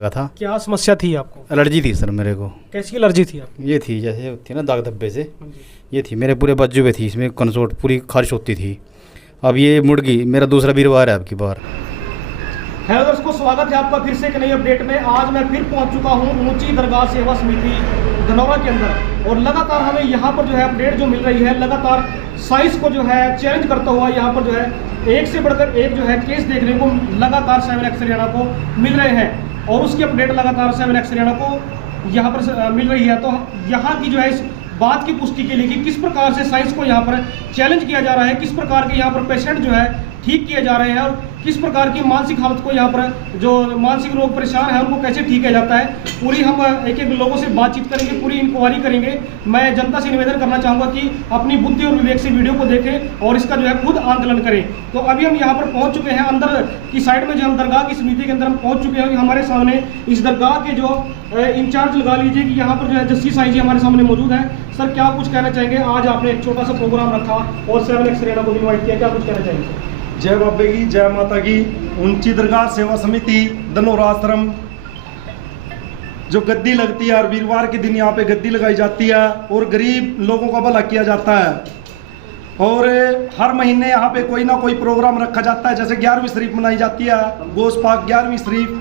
लगा था। क्या समस्या थी आपको? एलर्जी थी सर मेरे को। कैसी एलर्जी थी आपको? ये थी जैसे होती है ना दाग धब्बे से, ये थी मेरे पूरे बाजू पे थी, इसमें कंसोट पूरी खारिश होती थी। अब ये मुड़ गई, मेरा दूसरा वीरवार है अब की बार। हेलो दर्शकों, स्वागत है आपका फिर से एक नई अपडेट में। आज मैं फिर पहुंच चुका हूं ऊंची दरगाह सेवा समिति धनौरा के अंदर, और लगातार हमें यहां पर जो है अपडेट जो मिल रही है, लगातार साइंस को जो है चैलेंज करता हुआ यहां पर जो है एक से बढ़कर एक जो है केस देखने को लगातार 7X हरियाणा को मिल रहे हैं, और उसकी अपडेट लगातार 7X हरियाणा को यहाँ पर मिल रही है। तो यहाँ की जो है इस बात की पुष्टि के लिए कि किस प्रकार से साइंस को यहाँ पर चैलेंज किया जा रहा है, किस प्रकार के यहाँ पर पेशेंट जो है ठीक किए जा रहे हैं, और किस प्रकार की मानसिक हालत को यहाँ पर जो मानसिक रोग परेशान है उनको कैसे ठीक किया जाता है, पूरी हम एक एक लोगों से बातचीत करेंगे, पूरी इंक्वायरी करेंगे। मैं जनता से निवेदन करना चाहूँगा कि अपनी बुद्धि और विवेक से वीडियो को देखें और इसका जो है खुद आंकलन करें। तो अभी हम यहाँ पर पहुँच चुके हैं, अंदर की साइड में जो हम दरगाह की समिति के अंदर हम पहुँच चुके हैं। हमारे सामने इस दरगाह के जो इंचार्ज लगा लीजिए कि यहाँ पर जो है जस्सी साईं जी हमारे सामने मौजूद है। सर, क्या कुछ कहना चाहेंगे? आज आपने एक छोटा सा प्रोग्राम रखा और 7X हरियाणा को इन्वाइट किया, क्या कुछ कहना चाहेंगे? जय बाबे की, जय माता की। ऊंची दरगाह सेवा समिति धनौरा आश्रम जो गद्दी लगती है, और वीरवार के दिन यहाँ पे गद्दी लगाई जाती है और गरीब लोगों का भला किया जाता है। और हर महीने यहाँ पे कोई ना कोई प्रोग्राम रखा जाता है, जैसे 11वीं शरीफ मनाई जाती है, गोश पाक 11वीं शरीफ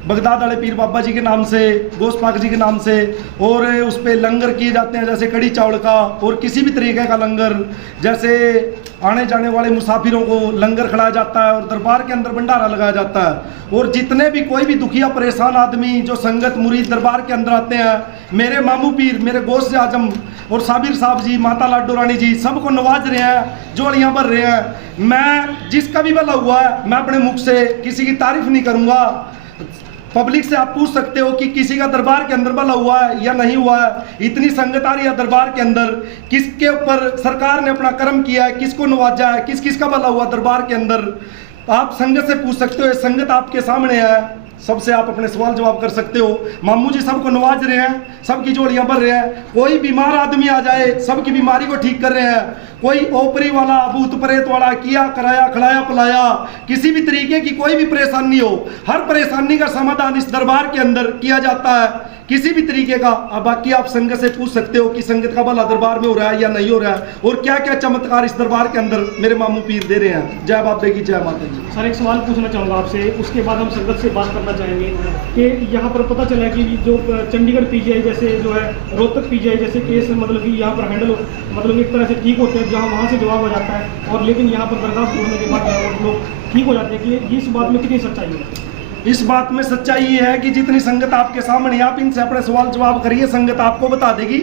बगदाद वाले पीर बाबा जी के नाम से, गोश पाक जी के नाम से। और उस पर लंगर किए जाते हैं, जैसे कड़ी चावल का और किसी भी तरीके का लंगर, जैसे आने जाने वाले मुसाफिरों को लंगर खिलाया जाता है, और दरबार के अंदर भंडारा लगाया जाता है। और जितने भी कोई भी दुखिया परेशान आदमी जो संगत मुरीद दरबार के अंदर आते हैं, मेरे मामू पीर, मेरे गोश आजम और साबिर साहब जी, माता लाडो रानी जी सबको नवाज रहे हैं, जोड़ियाँ भर रहे हैं। मैं जिसका भी भला हुआ है, मैं अपने मुख से किसी की तारीफ नहीं करूँगा। पब्लिक से आप पूछ सकते हो कि किसी का दरबार के अंदर भला हुआ है या नहीं हुआ है। इतनी संगत आ रही है दरबार के अंदर, किसके ऊपर सरकार ने अपना कर्म किया है, किसको नवाजा है, किस किस का भला हुआ दरबार के अंदर, आप संगत से पूछ सकते हो। संगत आपके सामने है, सबसे आप अपने सवाल जवाब कर सकते हो। मामू जी सबको नवाज रहे हैं, सबकी जोड़ियां भर रहे हैं। कोई बीमार आदमी आ जाए, सबकी बीमारी को ठीक कर रहे हैं। कोई ओपरी वाला, भूत प्रेत वाला, किया कराया खिलाया पिलाया, किसी भी तरीके की कोई भी परेशानी हो, हर परेशानी का समाधान इस दरबार के अंदर किया जाता है, किसी भी तरीके का। अब बाकी आप संगत से पूछ सकते हो कि संगत का भला दरबार में हो रहा है या नहीं हो रहा है, और क्या क्या चमत्कार इस दरबार के अंदर मेरे मामू पीर दे रहे हैं। जय बाबे की, जय माता जी। सर, एक सवाल पूछना चाहूँगा आपसे, उसके बाद हम संगत से बात करना चाहेंगे कि यहाँ पर पता चला कि जो चंडीगढ़ पीजीआई जैसे जो है, रोहतक पीजीआई जैसे केस मतलब कि यहाँ पर हैंडल मतलब एक तरह से ठीक होते हैं, जहाँ वहाँ से जवाब हो जाता है, और लेकिन यहाँ पर दरगाह छोड़ने के बाद लोग ठीक हो जाते हैं, कि इस बात में कितनी सच्चाई है? इस बात में सच्चाई ये है कि जितनी संगत आपके सामने, आप इनसे अपने सवाल जवाब करिए, संगत आपको बता देगी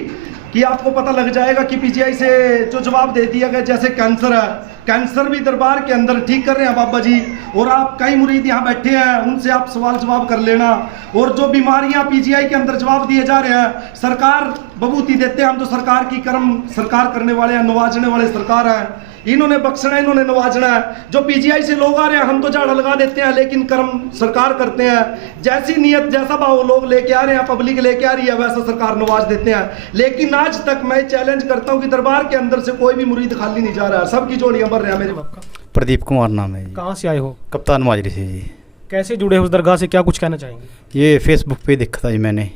कि आपको पता लग जाएगा कि पीजीआई से जो जवाब दे दिया गया, जैसे कैंसर है, कैंसर भी दरबार के अंदर ठीक कर रहे हैं बाबा जी। और आप कई मुरीद यहाँ बैठे हैं, उनसे आप सवाल जवाब कर लेना। और जो बीमारियाँ पीजीआई के अंदर जवाब दिए जा रहे हैं, सरकार बबूती देते हैं, हम तो सरकार की कर्म सरकार करने वाले हैं, नवाजने वाले सरकार हैं। इन्होंने बख्शना, इन्होंने नवाजना है। जो पीजीआई से लोग आ रहे हैं, हम तो झाड़ा लगा देते हैं, लेकिन कर्म सरकार करते हैं। जैसी नीयत, जैसा भाव लोग लेके आ रहे हैं, पब्लिक लेके आ रही है, वैसा सरकार नवाज देते हैं। लेकिन आज तक मैं चैलेंज करता हूं कि दरबार के अंदर से कोई भी मुरीद खाली नहीं जा रहा है, सबकी जोड़ियां भर रहे हैं। मेरे बाप प्रदीप कुमार नाम है जी। कहाँ से आए हो? कप्तान माजरी से जी। कैसे जुड़े उस दरगाह से, क्या कुछ कहना चाहेंगे? ये फेसबुक पे देखा था जी मैंने,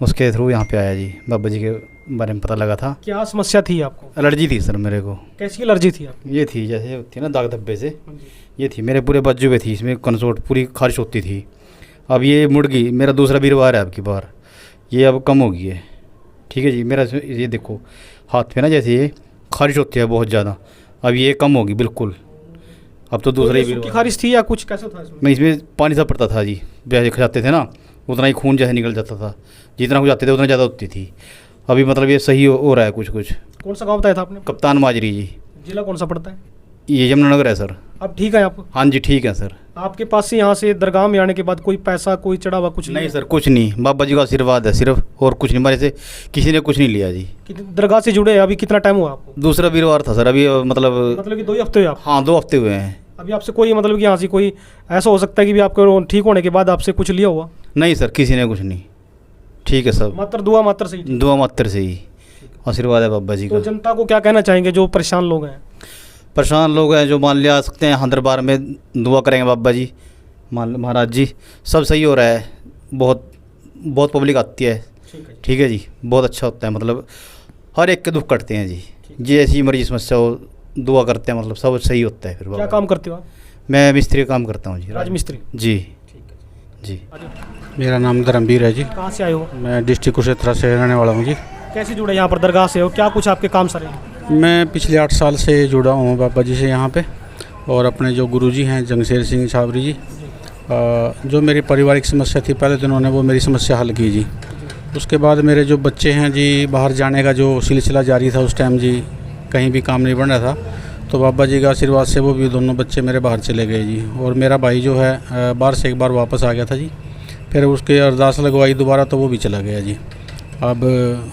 उसके थ्रू यहाँ पे आया जी, बाबा जी के बारे में पता लगा था। क्या समस्या थी आपको? एलर्जी थी सर मेरे को। कैसी एलर्जी थी आपको? ये थी जैसे होती है ना दाग धब्बे से, ये थी मेरे पूरे बाजू पे थी, इसमें कंसोट पूरी खारिश होती थी। अब ये मुड़ गई, मेरा दूसरा वीरवार है अब की बार, ये अब कम हो गई है। ठीक है जी। मेरा ये देखो हाथ पे ना जैसे ये खारिश होती है बहुत ज़्यादा, अब ये कम होगी बिल्कुल। अब तो दूसरा ही सूखी खारिश थी या कुछ कैसा था इसमें? मैं इसमें पानी सा पड़ता था जी, जैसे खजाते थे ना, उतना ही खून जैसे निकल जाता था, जितना खजाते थे उतना ज़्यादा होती थी। अभी मतलब ये सही हो रहा है कुछ कुछ। कौन सा गाँव बताया था आपने? कप्तान माजरी जी। जिला कौन सा पड़ता है? ये यमुनानगर है सर। अब ठीक है आप? हाँ जी ठीक है सर। आपके पास से यहाँ से दरगाह में आने के बाद कोई पैसा, कोई चढ़ावा कुछ नहीं सर, कुछ नहीं, बाबा जी का आशीर्वाद है सिर्फ, और कुछ नहीं। हमारे से किसी ने कुछ नहीं लिया जी। दरगाह से जुड़े अभी कितना टाइम हुआ आपको? दूसरा वीरवार था सर अभी, मतलब कि 2 हफ्ते हुए आप? हाँ 2 हफ्ते हुए हैं। अभी आपसे कोई मतलब कि यहाँ से कोई ऐसा हो सकता है कि भी आपको ठीक होने के बाद आपसे कुछ लिया हुआ? नहीं सर, किसी ने कुछ नहीं। ठीक है सब, मात्र दुआ मात्र से ही? दुआ मात्र से ही आशीर्वाद है बाबा जी का। तो जनता को क्या कहना चाहेंगे जो परेशान लोग हैं? परेशान लोग हैं जो मान लिया सकते हैं, यहाँ दरबार में दुआ करेंगे बाबा जी, महाराज जी सब सही हो रहा है। बहुत बहुत पब्लिक आती है। ठीक है जी। ठीक है जी, बहुत अच्छा होता है, मतलब हर एक के दुख कटते हैं जी। जी ऐसी मर्जी समस्या हो दुआ करते हैं, मतलब सब सही होता है फिर। क्या बाबा काम करते हो आप? मैं मिस्त्री का काम करता हूँ जी, राजमिस्त्री। जी जी। मेरा नाम धर्मवीर है जी। कहाँ से आए हो? मैं डिस्ट्रिक्ट कुरुक्षेत्र से रहने वाला हूँ जी। कैसे जुड़े यहाँ पर दरगाह से हो? क्या कुछ आपके काम सर हैं? मैं पिछले 8 साल से जुड़ा हूँ बाबा जी से यहाँ पे, और अपने जो गुरुजी हैं जंगशेर सिंह छाबरी जी, जो मेरी पारिवारिक समस्या थी पहले तो उन्होंने वो मेरी समस्या हल की जी। उसके बाद मेरे जो बच्चे हैं जी, बाहर जाने का जो सिलसिला जारी था उस टाइम जी, कहीं भी काम नहीं बन रहा था, तो बाबा जी का आशीर्वाद से वो भी दोनों बच्चे मेरे बाहर चले गए जी। और मेरा भाई जो है बाहर से एक बार वापस आ गया था जी, फिर उसके अरदास लगवाई दोबारा तो वो भी चला गया जी। अब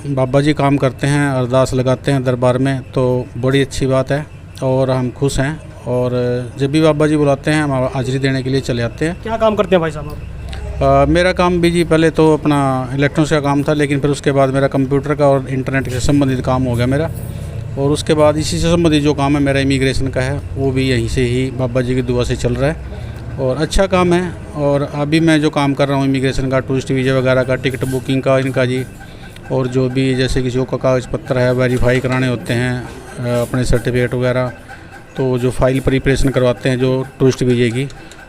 बाबा जी काम करते हैं, अरदास लगाते हैं दरबार में, तो बड़ी अच्छी बात है और हम खुश हैं। और जब भी बाबा जी बुलाते हैं हम हाजिरी देने के लिए चले आते हैं। क्या काम करते हैं भाई साहब आप? मेरा काम भी जी पहले तो अपना इलेक्ट्रॉनिक्स का काम था, लेकिन फिर उसके बाद मेरा कंप्यूटर का और इंटरनेट से संबंधित काम हो गया मेरा। और उसके बाद इसी से संबंधित जो काम है मेरा इमिग्रेशन का है, वो भी यहीं से ही बाबा जी की दुआ से चल रहा है और अच्छा काम है। और अभी मैं जो काम कर रहा हूँ इमिग्रेशन का, टूरिस्ट वीज़ा वगैरह का, टिकट बुकिंग का इनका जी, और जो भी जैसे किसी को कागज़ पत्र है वेरीफाई कराने होते हैं, अपने सर्टिफिकेट वगैरह, तो जो फाइल प्रिपरेशन करवाते हैं जो टूरिस्ट वीज़े की,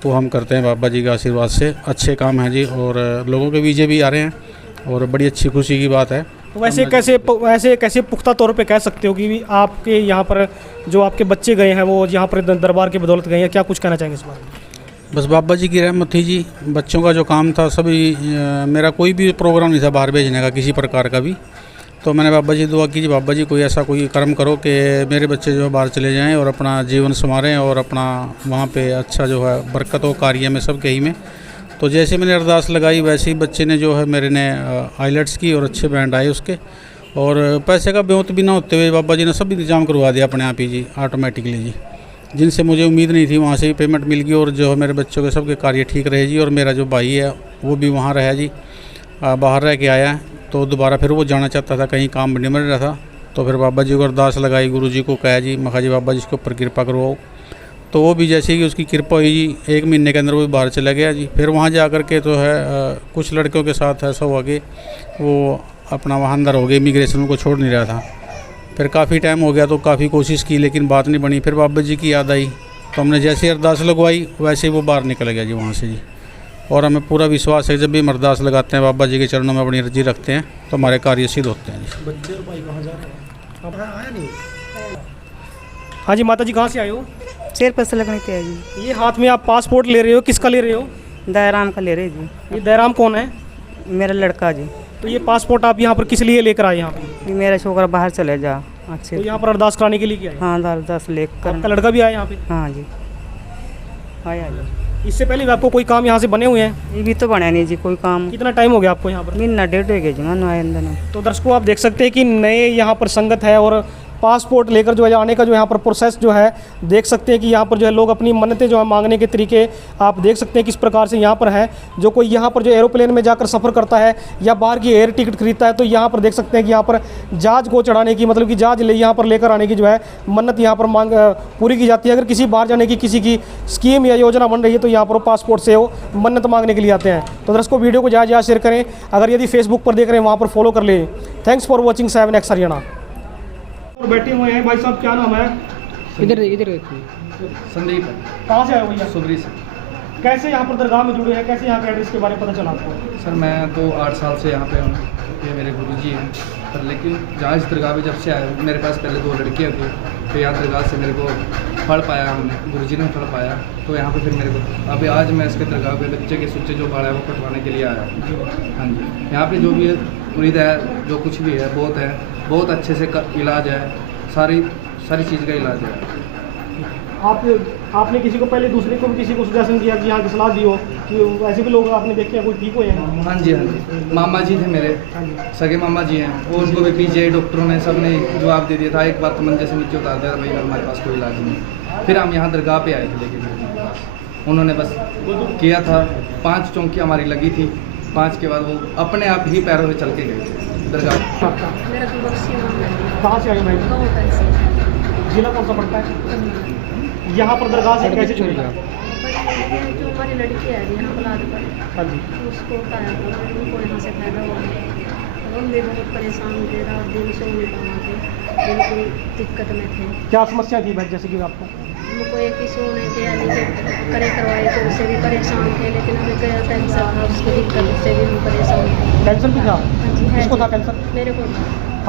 वो हम करते हैं बाबा जी के आशीर्वाद से। अच्छे काम हैं जी, और लोगों के वीज़े भी आ रहे हैं और बड़ी अच्छी खुशी की बात है। वैसे कैसे पुख्ता तौर पे कह सकते हो कि आपके यहाँ पर जो आपके बच्चे गए हैं वो यहाँ पर दरबार की बदौलत गए हैं? क्या कुछ कहना चाहेंगे इस बारे में? बस बाबा जी की रहमत थी जी। बच्चों का जो काम था सभी, मेरा कोई भी प्रोग्राम नहीं था बाहर भेजने का किसी प्रकार का भी, तो मैंने बाबा जी दुआ की जी, बाबा जी कोई ऐसा कोई कर्म करो कि मेरे बच्चे जो है बाहर चले जाएं और अपना जीवन संवारें और अपना वहाँ पे अच्छा जो है बरकत हो कार्य में सब कहीं में। तो जैसे मैंने अरदास लगाई वैसे ही बच्चे ने जो है मेरे ने आइलेट्स की और अच्छे बैंड आए उसके, और पैसे का ब्योंत भी ना होते हुए बाबा जी ने सब इंतजाम करवा दिया अपने आप ही जी, ऑटोमेटिकली जी। जिनसे मुझे उम्मीद नहीं थी वहाँ से भी पेमेंट मिल गई, और जो है मेरे बच्चों के सबके कार्य ठीक रहे जी। और मेरा जो भाई है वो भी वहाँ रहा जी, बाहर रह के आया है, तो दोबारा फिर वो जाना चाहता था, कहीं काम नहीं मिल रहा था, तो फिर बाबा जी को अरदास लगाई, गुरु जी को कहा जी, मखा जी बाबा जी इसके ऊपर कृपा करवाओ, तो वो भी जैसे कि उसकी कृपा हुई जी, 1 महीने के अंदर वो भी बाहर चला गया जी। फिर वहाँ जा कर के तो है कुछ लड़कों के साथ ऐसा हुआ कि वो अपना वहाँ अंदर हो गए, इमिग्रेशन को छोड़ नहीं रहा था। फिर काफ़ी टाइम हो गया तो काफ़ी कोशिश की लेकिन बात नहीं बनी। फिर बाबा जी की याद आई तो हमने जैसे अरदास लगवाई वैसे ही वो बाहर निकल गया जी वहाँ से जी। और हमें पूरा विश्वास है जब भी हम अरदास लगाते हैं बाबा जी के चरणों में अपनी अर्जी रखते हैं तो हमारे कार्य सिद्ध होते हैं जी। बच्चे और भाई कहाँ जा रहे हैं? आया नहीं। हाँ जी माता जी, कहाँ से आए हो? चेयर पर से लगने थे जी। ये हाथ में आप पासपोर्ट ले रहे हो, किसका ले रहे हो? दयाराम का ले रहे जी। ये दयाराम कौन है? मेरा लड़का जी। तो ये पासपोर्ट आप यहाँ पर किस लिए लेकर आए? यहाँ पे ये मेरा छोकरा बाहर चले जा अच्छे। तो यहाँ पर अरदास कराने के लिए क्या है? हाँ 10 लेकर। आपका लड़का भी आया यहाँ पे? हाँ जी आया जी। इससे पहले भी आपको कोई काम यहाँ से बने हुए हैं? ये भी तो बना नहीं जी कोई काम। कितना टाइम हो गया आपको यहाँ पर? महीना 1.5 हो गया जी मानो आए अंदर। तो दर्शकों आप देख सकते हैं कि नए यहाँ पर संगत है और पासपोर्ट लेकर जो है आने का जो यहाँ पर प्रोसेस जो है देख सकते हैं कि यहाँ पर जो है लोग अपनी मन्नतें जो है मांगने के तरीके आप देख सकते हैं किस प्रकार से यहाँ पर है। जो कोई यहाँ पर जो एरोप्लेन में जाकर सफ़र करता है या बाहर की एयर टिकट खरीदता है तो यहाँ पर देख सकते हैं कि यहाँ पर जहाज को चढ़ाने की मतलब कि जहाज यहाँ पर लेकर आने की जो है मन्नत यहाँ पर मांग पूरी की जाती है। अगर किसी बाहर जाने की किसी की स्कीम या योजना बन रही है तो यहाँ पर पासपोर्ट से वो मन्नत मांगने के लिए आते हैं। तो दर्शकों वीडियो को ज़्यादा शेयर करें, अगर यदि फेसबुक पर देख रहे हैं वहाँ पर फॉलो कर लें। Thanks for watching 7X Haryana. बैठे हुए हैं भाई साहब, क्या नाम है? इधर संदीप कहाँ से आए हो भैया? सुबरी से। कैसे यहाँ पर दरगाह में जुड़े हैं, कैसे यहाँ के एड्रेस के बारे में पता चला आपको? सर मैं तो 8 साल से यहाँ पे हूँ, ये मेरे गुरुजी हैं। पर लेकिन जहाँ इस दरगाह पे जब से आया मेरे पास पहले 2 लड़कियाँ थी, तो यहाँ दरगाह से मेरे को फल पाया, हमने गुरुजी ने फल पाया, तो यहाँ पे फिर मेरे को अभी आज मैं इसके दरगाह पे बच्चे के सुच्चे जो बाल है वो कटवाने के लिए आया। हाँ जी, यहाँ पे जो भी मुरीद है जो कुछ भी है बहुत अच्छे से इलाज है, सारी चीज़ का इलाज है। आपने किसी को पहले दूसरे को भी किसी को सजेशन दिया कि यहाँ की सलाह दी हो कि ऐसे भी लोग आपने देखे हैं कोई ठीक हुए हैं? हाँ जी, मामा जी थे मेरे, सगे मामा जी हैं, वो उनको भी पीछे डॉक्टरों ने सब ने जवाब दे दिया था, एक बार तो मंजे से नीचे उतार दिया था, भाई हमारे पास कोई इलाज नहीं। फिर हम यहाँ दरगाह पे आए थे, लेकिन उन्होंने बस किया था, 5 चौंकी हमारी लगी थी, 5 के बाद वो अपने आप ही पैरों से चल के गए थे दरगाह। कहाँ से आए भाई? जिला कौन सा पड़ता है? यहाँ पर दरगाह से कैसे जुड़े? जो हमारी लड़की है यहाँ बलाद पर, हाँ जी। उसको उठाया था, उनको यहाँ से फायदा हुआ। तो हम भी बहुत परेशान थे, रात दिन सो नहीं पाते, बिल्कुल दिक्कत में थे। क्या समस्या थी भाई, जैसे कि आपको? हमको एक ही सोने के करे करवाए तो उससे भी परेशान थे, लेकिन हमें क्या कैंसर था, उसकी दिक्कत से भी हम परेशान थे। कैंसर भी था? हाँ जी, है किसको जी। था कैंसर? मेरे को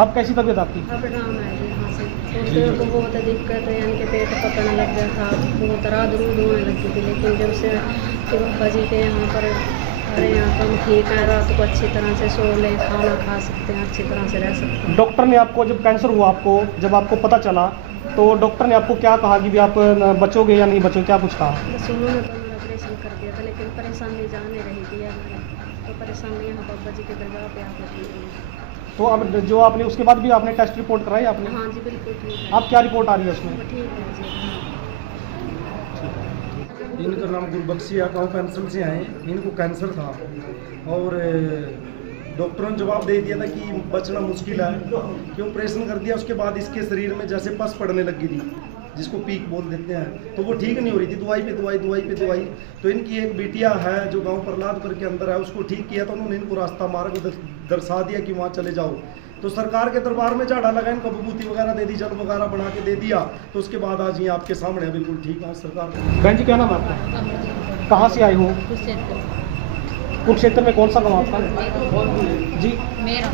अब कैसी तबीयत आपकी? अब राम है जी यहाँ से, तो फिर को बहुत दिक्कत है, यानी कि पेट पकड़ने लग गया था, बहुत रात रूद होने लगी थी। लेकिन जब से कि बाबा जी के यहाँ पर अरे यहाँ पर हम ठीक है, रात को अच्छी तरह से सो ले, खाना खा सकते हैं, अच्छी तरह से रह सकते हैं। डॉक्टर ने आपको जब कैंसर हुआ, आपको जब आपको पता चला तो डॉक्टर ने आपको क्या कहा कि भी आप बचोगे या नहीं बचोगे, क्या कुछ कहा? बस उन्होंने तो मेरा ऑपरेशन कर दिया था, लेकिन परेशानी जाने रही थी यार, तो परेशानी यहाँ बाबा जी के दरगाह पे आकर थी। तो अब जो आपने उसके बाद भी आपने टेस्ट रिपोर्ट कराई आपने? हाँ जी, बिल्कुल ठीक है। आप क्या रिपोर्ट आ रही है उसमें? वो ठीक है जी। इनका नाम गुरबख्शिया गाँव पेंसिल से आए। इनको कैंसर था और डॉक्टरों ने जवाब दे दिया था कि बचना मुश्किल है, कि ऑपरेशन कर दिया। उसके बाद इसके शरीर में जैसे पस पड़ने लगी थी, जिसको पीक बोल देते हैं, तो वो ठीक नहीं हो रही थी, दवाई पे दवाई, दवाई पे दवाई। तो इनकी एक बिटिया है जो गांव प्रहलादपुर के अंदर है, उसको ठीक किया। तो उन्होंने इनको रास्ता मार्ग दर्शा दिया कि वहाँ चले जाओ। तो सरकार के दरबार में झाड़ा लगा, इनको विभूति वगैरह दे दी, जल वगैरह बना के दे दिया। तो उसके बाद आज ये आपके सामने है, बिल्कुल ठीक है सरकार। बहन जी क्या नाम है आपका? कहाँ से आए हो? कुरुक्षेत्र में कौन सा गाँव आपका जी? मेरा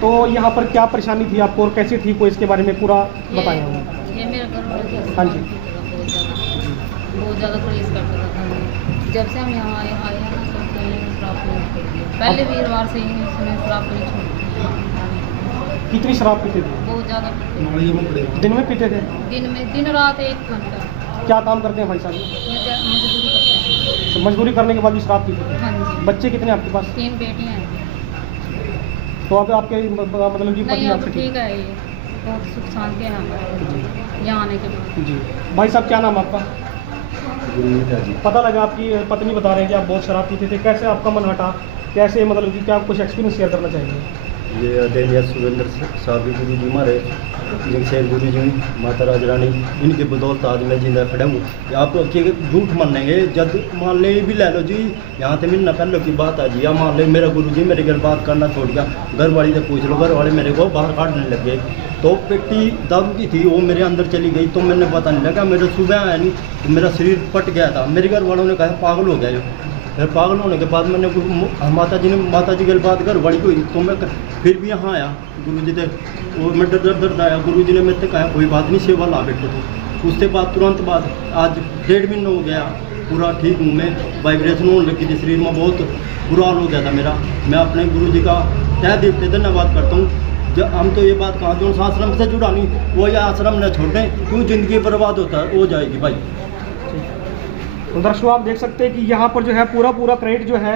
तो यहाँ पर क्या परेशानी थी आपको और कैसे ठीक हो, इसके बारे में पूरा बताएं हमें। ये मेरा घर वाला था, हाँ जी। बहुत ज़्यादा परहेज करता था। जब से हम यहाँ आए हैं ना, तब से मैंने शराब पीना छोड़ दिया। पहले वीरवार से ही इसने शराब पीना छोड़ दिया। कितनी शराब पीते थे? बहुत ज़्यादा पीते थे। दिन में पीते थे? दिन रात 1 घंटा। क्या काम करते हैं भाई साहब? मजदूरी करते हैं। तो मजदूरी करने के बाद भी शराब पीते थे? हाँ जी। बच्चे कितने आपके पास? 3 बेटियाँ हैं। तो अब आपके मतलब कि पति नहीं, अब आपके ठीक है, ये बहुत सुख शांति है हमारे यहाँ आने के बाद। जी। भाई साहब क्या नाम आपका? पता लगा आपकी पत्नी बता रहे हैं कि आप बहुत शराब पीते थे, कैसे आपका मन हटा, कैसे मतलब कि क्या कुछ एक्सपीरियंस शेयर करना चाहिए? ये अदेलिया सुरेंद्र साहब गुरु जी हमारे जगशेर गुरु जी, माता राज रानी, इनके बदौलत आज मैं जिंदा खड़ा हूँ। आप झूठ मानेंगे, जब मान ले भी ले लो जी, यहाँ से महीना पहले की बात है जी। या मान ले मेरा गुरु जी मेरे घर बात करना छोड़ गया, घर वाली से पूछ लो, घर वाले मेरे को बाहर काटने लग गए। तो पेटी दब की थी, वो मेरे अंदर चली गई, तो मैंने पता नहीं लगा, मेरे सुबह आया नहीं तो मेरा शरीर पट गया था। मेरे घर वालों ने कहा पागल हो गया। फिर पागल होने के बाद मैंने माता जी के बात घर बड़ी हुई, तो मैं फिर भी यहाँ आया गुरु जी से, वो मैं डर आया। गुरु जी ने मेरे से कहा कोई बात नहीं, सेवा ला बैठे थे। उसके बाद तुरंत बाद आज 1.5 महीना हो गया, पूरा ठीक हूँ मैं। वाइब्रेशन होने लगी थी शरीर में, बहुत बुरा हाल हो गया था मेरा। मैं अपने गुरु जी का तहे दिल से धन्यवाद करता हूँ। जब हम तो ये बात कहा जो आश्रम से जुड़ा नहीं, वो ये आश्रम न छोड़ दें, क्यों ज़िंदगी बर्बाद होता हो जाएगी भाई। तो दर्शकों आप देख सकते हैं कि यहाँ पर जो है पूरा क्रेडिट जो है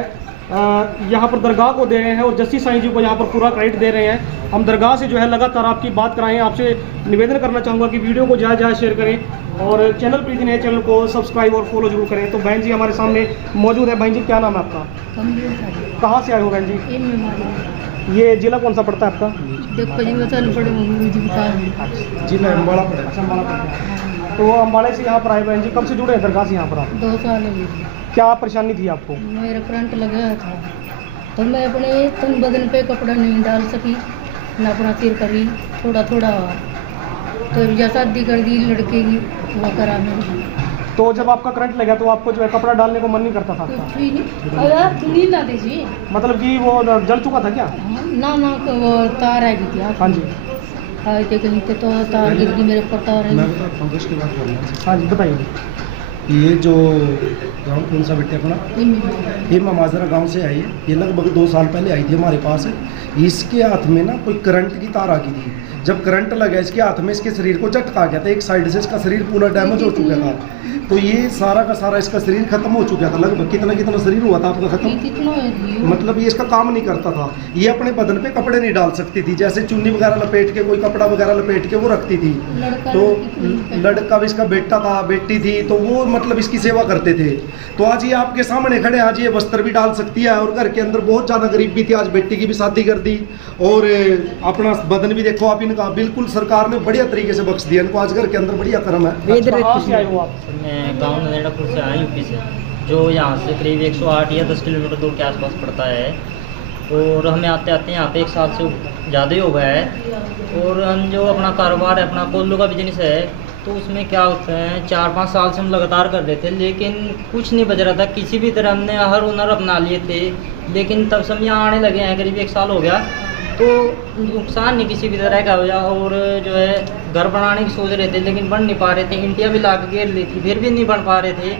यहाँ पर दरगाह को दे रहे हैं और जस्सी साईं जी को यहाँ पर पूरा क्रेडिट दे रहे हैं। हम दरगाह से जो है लगातार आपकी बात कराएं। आपसे निवेदन करना चाहूँगा कि वीडियो को ज़्यादा शेयर करें और चैनल पर नए चैनल को सब्सक्राइब और फॉलो जरूर करें। तो बहन जी हमारे सामने मौजूद है। बहन जी क्या नाम है आपका? कहाँ से आए हो बहन जी? ये जिला कौन सा पड़ता है आपका? देखो जी, मैं तो अनपढ़ हूँ, गुरु जी बता रहे। जिला अम्बाड़ा पड़ा। अच्छा, अम्बाड़ा पड़ता है। तो अम्बाड़े से यहाँ पर आए बहन जी, कब से जुड़े हैं दरगाह से यहाँ पर आप? 2 साल हो गए। क्या परेशानी थी आपको? मेरा करंट लगा था, तो मैं अपने तन बदन पे कपड़ा नहीं डाल सकी, न अपना सिर करी थोड़ा। तो जब शादी कर दी लड़के की, वो करा मैंने। तो जब आपका करंट लगा तो आपको जो है कपड़ा डालने को मन नहीं करता था आपका? कुछ भी नहीं। अरे तू नींद आती जी, मतलब कि वो जल चुका था क्या? ना वो तार आ गई थी। हाँ जी। आए थे कहीं पे तो तार गिर गई मेरे पर, तार मैं बताता हूँ उसके बाद करना। हाँ जी बताइए। ये जो गाँव कौन सा बेटे अपना? ये मामाजरा गांव से आई है। ये लगभग 2 साल पहले आई थी हमारे पास। इसके हाथ में ना कोई करंट की तार आ गई थी। जब करंट लगा इसके हाथ में, इसके शरीर को झटका आ गया था। एक साइड से इसका शरीर पूरा डैमेज हो चुका था। तो ये सारा का सारा इसका शरीर खत्म हो चुका था। लगभग कितना शरीर हुआ था आपका खत्म? मतलब ये इसका काम नहीं करता था। ये अपने बदन पे कपड़े नहीं डाल सकती थी, जैसे चुन्नी वगैरह लपेट के, कोई कपड़ा वगैरह लपेट के वो रखती थी। तो लड़का भी इसका बेटा था, बेटी थी, तो वो मतलब इसकी सेवा करते थे। तो आज ये आपके सामने खड़े, आज ये वस्त्र भी डाल सकती है। और घर के अंदर बहुत ज़्यादा गरीबी थी, आज बेटी की भी शादी कर दी और अपना बदन भी देखो आप इनका, बिल्कुल सरकार ने बढ़िया तरीके से बख्श दिया इनको। आज घर के अंदर बढ़िया कर्म है। कहाँ से आए हो आप? मैं गाँव नरेंद्रपुर से आया यूपी से। जो यहाँ से करीब 108 या 10 किलोमीटर दूर के आसपास पड़ता है। और हमें आते आते यहाँ पे 1 साल से ज़्यादा ही हो गया है। और हम जो अपना कारोबार है, अपना कोल्लू का बिजनेस है, तो उसमें क्या होता है 4-5 साल से हम लगातार कर रहे थे, लेकिन कुछ नहीं बच रहा था। किसी भी तरह हमने हर हुनर अपना लिए थे, लेकिन तब से हम यहाँ आने लगे हैं, करीब 1 साल हो गया, तो नुकसान नहीं किसी भी तरह का हो जा। और जो है घर बनाने की सोच रहे थे, लेकिन बन नहीं पा रहे थे। इंटिया भी ला के घेर ली थी, फिर भी नहीं बन पा रहे थे।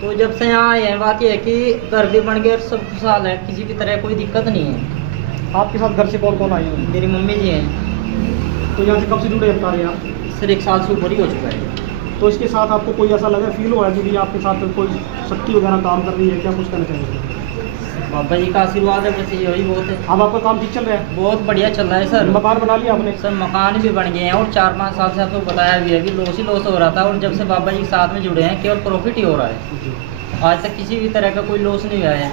तो जब से यहाँ आए हैं, बात यह है कि घर भी बन गए और सब खुशहाल है, किसी भी तरह कोई दिक्कत नहीं है। आपके साथ घर से कौन कौन आए हैं? मेरी मम्मी जी हैं। तो यहाँ से कब से जुड़े बता रहे हैं आप? सर 1 साल से ऊपर ही हो चुका है। तो इसके साथ आपको कोई ऐसा लगा, फील हुआ है कि आपके साथ कोई शक्ति वगैरह काम कर रही है? क्या कुछ कहना चाहेंगे? बाबा जी का आशीर्वाद है, वैसे यही बहुत है। अब आपका काम ठीक चल रहा है? बहुत बढ़िया चल रहा है सर। मकान बना लिया आपने? सर मकान भी बन गए हैं, और 4-5 साल से आपको बताया भी है कि लॉस ही लॉस हो रहा था। और जब से बाबा जी के साथ में जुड़े हैं, केवल प्रॉफिट ही हो रहा है। आज तक किसी भी तरह का कोई लॉस नहीं हुआ है,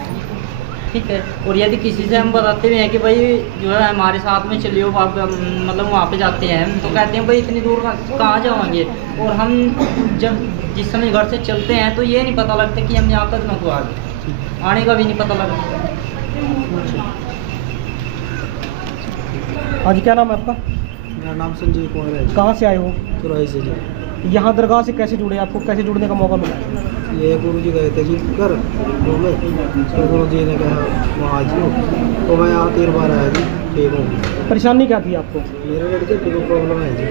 ठीक है। और यदि किसी से हम बताते भी हैं कि भाई जो है हमारे साथ में चलिए, आप मतलब वहाँ पे जाते हैं, तो कहते हैं भाई इतनी दूर कहाँ जाएंगे। और हम जब जिस समय घर से चलते हैं, तो ये नहीं पता लगता कि हम यहाँ कदम को आने का भी नहीं पता लगता। आज क्या नाम है आपका? मेरा नाम संजय कुमार है। कहाँ से आए हो? चुराई से जी। यहाँ दरगाह से कैसे जुड़े? आपको कैसे जुड़ने का मौका मिला? ये गुरु जी गए थे जी घर घूमे, तो गुरु जी ने कहा वहाँ आज लो, तो मैं यहाँ 3 बार आया जी, ठीक हूँ। परेशानी क्या थी आपको? मेरे लड़के को प्रॉब्लम है जी।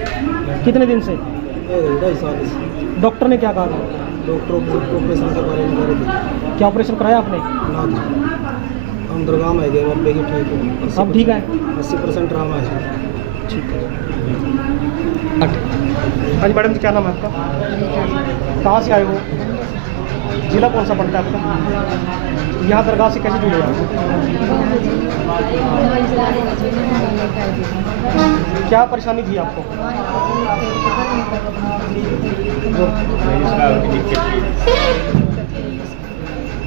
कितने दिन से? 2.5 साल से। डॉक्टर ने क्या कहा था? डॉक्टर ऑपरेशन के बारे में कह रहे थे। क्या ऑपरेशन कराया आपने? ना जी, हम दरगाह में गए, बाबे की ठीक है। अब ठीक है? 80% ड्रामा है। ठीक है। हाँ जी मैडम जी, क्या नाम है आपका? कहाँ से आए हो? जिला कौन सा पड़ता है आपका? यहाँ दरगाह से कैसे जुड़े आप? क्या परेशानी थी आपको?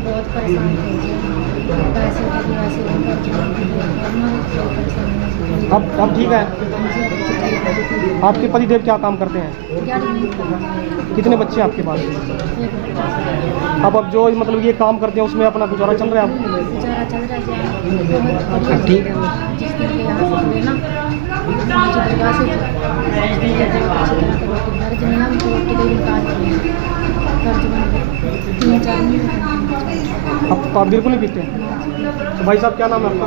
बहुत परेशान थे, पैसे की वजह से अब ठीक है? आपके पतिदेव क्या काम करते हैं? कितने बच्चे हैं आपके पास? अब जो मतलब ये काम करते हैं, उसमें अपना गुजारा चल रहा है आपको? गुजारा चल रहा है। ठीक है। जिस दिन के यहाँ से हुए ना, मुझे दरगाह से अब बिल्कुल नहीं पीते हैं? तो भाई साहब क्या नाम है आपका?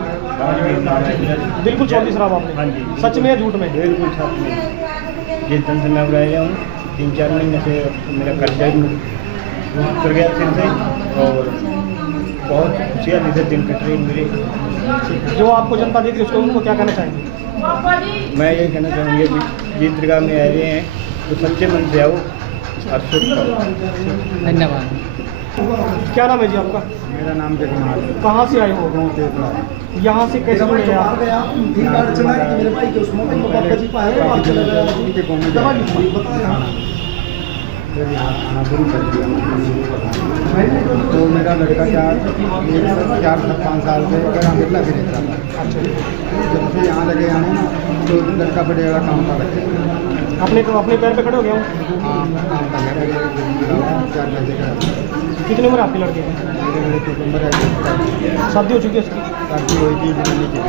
बिल्कुल चौधरी शराब आपने? सच में या झूठ में? बिल्कुल सच में। जिस दिन से मैं रह हूँ 3-4 महीने से मेरा कर्जा भी उतर गया सिर से, और बहुत खुशियाँ जैसे दिन कट रही मेरी। जो आपको जनता देख रही है, उसको उनको क्या कहना चाहेंगे? मैं ये कहना चाहूँगी कि जिस दरगाह में आए हुए हैं तो सच्चे मन से आओ और सुख पाओ। धन्यवाद। क्या नाम है जी आपका? मेरा नाम जगन्नाथ है। कहाँ से आए हो? यहाँ से कैसे जुड़े हैं आप? तो मेरा लड़का 4-5 साल से अगर अमेरिका भी रहता था। जब से यहाँ लगे आने ना, तो लड़का बड़े काम का रखे। अपने पैर पे खड़े हो गए हो? हाँ, काम का है 4 महीने का। कितनी उम्र आपके लड़के की? मेरे लड़के की उम्र है, शादी हो चुकी है उसकी? शादी हुई थी दिल्ली की।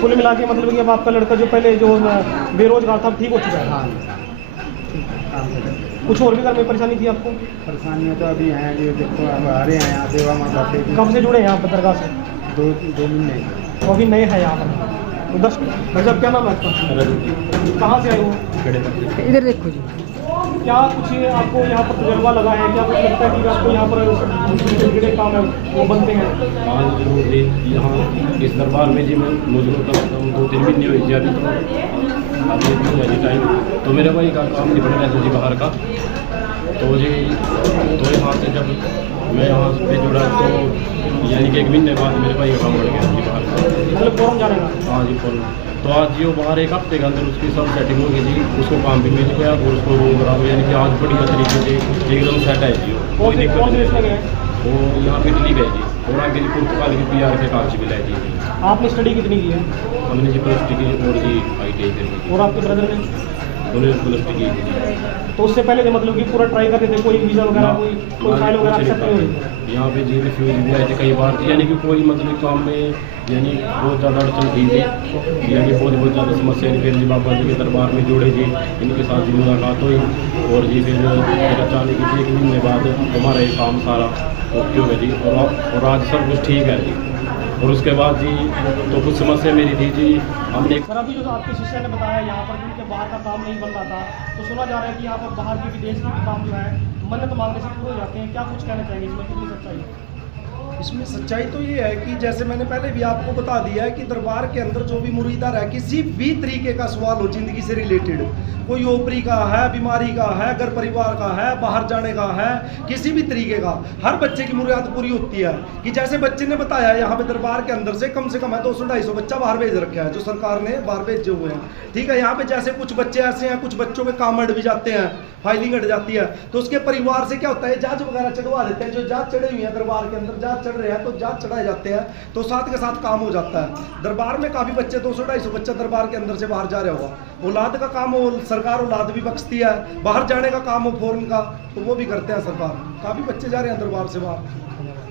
कुल मिला के मतलब कि अब आपका लड़का जो पहले जो बेरोजगार था, ठीक हो चुका है? हाँ। कुछ और भी घर में परेशानी थी आपको? परेशानियाँ तो अभी हैं, जो देखो अब आ रहे हैं यहाँ सेवा माता से। कब से जुड़े हैं आप दरगाह से? 2 महीने। तो अभी नए हैं यहाँ पर? दस भाई साहब क्या नाम है आपका? कहाँ से आए हो? इधर देखो जी। क्या कुछ आपको यहाँ पर तजर्बा लगा है? क्या कुछ लगता है कि आपको यहाँ पर गिरे काम है वो बनते हैं? हाँ जरूर जी। यहाँ इस दरबार में जी मैं मौजूद कम से कम 2-3 महीने हुई जी। अभी तो टाइम तो मेरे भाई का काम नहीं बन रहा था जी बाहर का, तो जी तो यहाँ से जब मैं यहाँ पे जुड़ा तो यानी कि 1 महीने बाद मेरे भाई का काम बढ़ गया जी बाहर का। मतलब फॉर्म जाने का? हाँ जी फॉर्म। तो आज जी वो बाहर 1 हफ्ते के अंदर उसकी सब सेटिंग होगी जी, उसको काम भी मिल गया और उसको रूम बराबर यानी कि आज बढ़िया तरीके से एकदम सेट है जी। कोई दिक्कत नहीं। वो यहाँ पे दिल्ली गए जी, और आगे जी पुर्तगाल की PR के कागज भी लाए जी। आपने स्टडी कितनी की है? हमने जी पोस्ट की और जी ITI करी। और आपके ब्रदर ने? उन्होंने पुलिस की थी। तो उससे पहले जो मतलब कि पूरा ट्राई करते थे, कोई वीज़ा वगैरह कोई फाइल वगैरह एक्सेप्ट नहीं हो रही थी। यहाँ पे जी रिफ्यूज भी आए थे कई बार, यानी कि कोई मतलब काम में यानी बहुत ज़्यादा अड़चन थी यानी बहुत ज़्यादा समस्या। फिर जी बाबा जी के दरबार में जुड़े जी, इनके साथ जी मुलाकात हुई और जी फिर अचानक कि 1 महीने बाद हमारा ये काम सारा ओके हो गया जी और आज सब कुछ ठीक है जी। और उसके बाद जी तो कुछ समस्या मेरी थी जी, हमने सर अभी जो आपके शिष्य ने बताया यहाँ पर उनके बाहर का काम नहीं बन रहा था, तो सुना जा रहा है कि यहाँ पर बाहर के विदेश के भी काम जो है मन्नत मांगने से पूरे हो जाते हैं। क्या कुछ कहना चाहेंगे इसमें, कितनी सच्चाई है? इसमें सच्चाई तो ये है कि जैसे मैंने पहले भी आपको बता दिया है कि दरबार के अंदर जो भी मुरीदार है, किसी भी तरीके का सवाल हो जिंदगी से रिलेटेड, कोई ओपरी का है, बीमारी का है, घर परिवार का है, बाहर जाने का है, किसी भी तरीके का, हर बच्चे की मुराद पूरी होती है। कि जैसे बच्चे ने बताया यहाँ पे दरबार के अंदर से कम है 200-250 बच्चा बाहर भेज रखा है, जो सरकार ने बाहर भेजे हुए हैं। ठीक है, यहाँ पे जैसे कुछ बच्चे ऐसे हैं, कुछ बच्चों के काम अट भी जाते हैं, फाइलिंग अट जाती है, तो उसके परिवार से क्या होता है, जज वगैरह चढ़वा देते हैं। जो जज चढ़े हुए हैं दरबार के अंदर, जज चढ़ रहे हैं तो जज चढ़ाए जाते हैं, तो साथ के साथ काम हो जाता है। दरबार में काफ़ी बच्चे 200-250 बच्चा दरबार के अंदर से बाहर जा रहा होगा। औलाद का काम हो, सरकार औलाद भी बख्शती है। बाहर जाने का काम हो फॉरेन का, तो वो भी करते हैं सरकार। काफ़ी बच्चे जा रहे हैं दरबार से बाहर।